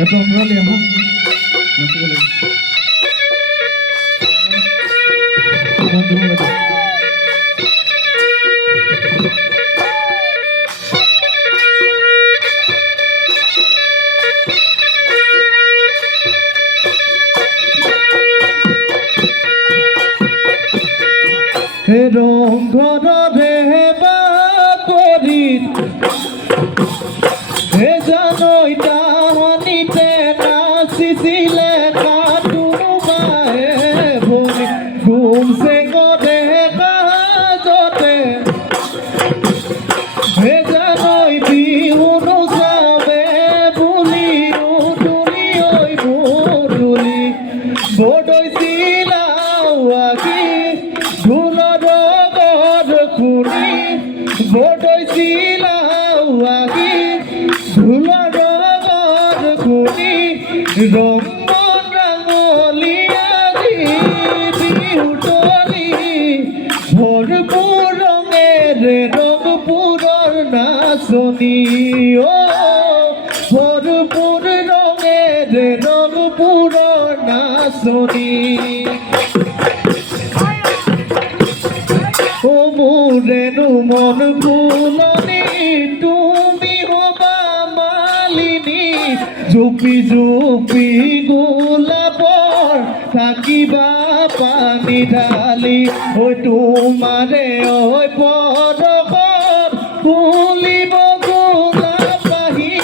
এত অমরালি আমার নাচিব লাগিব রঙ্গরে বাকরি হে জানই তাহানিতে নাচিছিলে কাটুনো মায়ে বলি ঘুমছে গরে কাজতে হে জানই বিহুনো যাবে বুলি উডুলি ওই মুডুলি বডইছিলাও আকি ঢুলর গর খুনি বডইছিলাও আকি ঢুলর গর খুনি রঙ্গন রাঙলিয়া বিহুটলি ভরপুর রঙের রংপুরর নাচনি ও ভরপুর রঙের রংপুরর নাচনি ও মোরেনু মন ফুলনি তুমি হবা মালিনী জুপি জুপি গোলাপর থাকিবা পানি ঢালি ওই তোমারে ওই পদকত ফুলিব গোলাপ আহি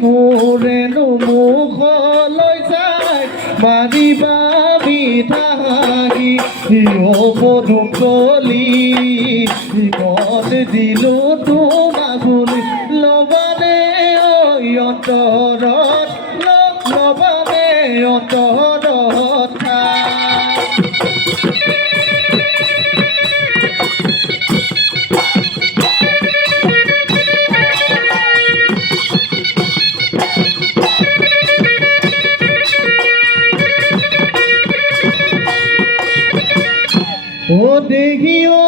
মোৰেনো মুখলৈ চাই মাৰিবা মিঠা হাঁহি ও পদুম কলি মন দিলো তোমাক বুলি লবানে ঐ অন্তৰত লবানে অন্তৰত ও দেখিও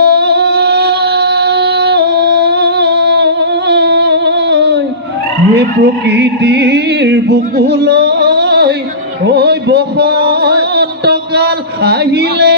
হে প্ৰকৃতিৰ বুকুলৈ ওই বসন্তকাল আহিলে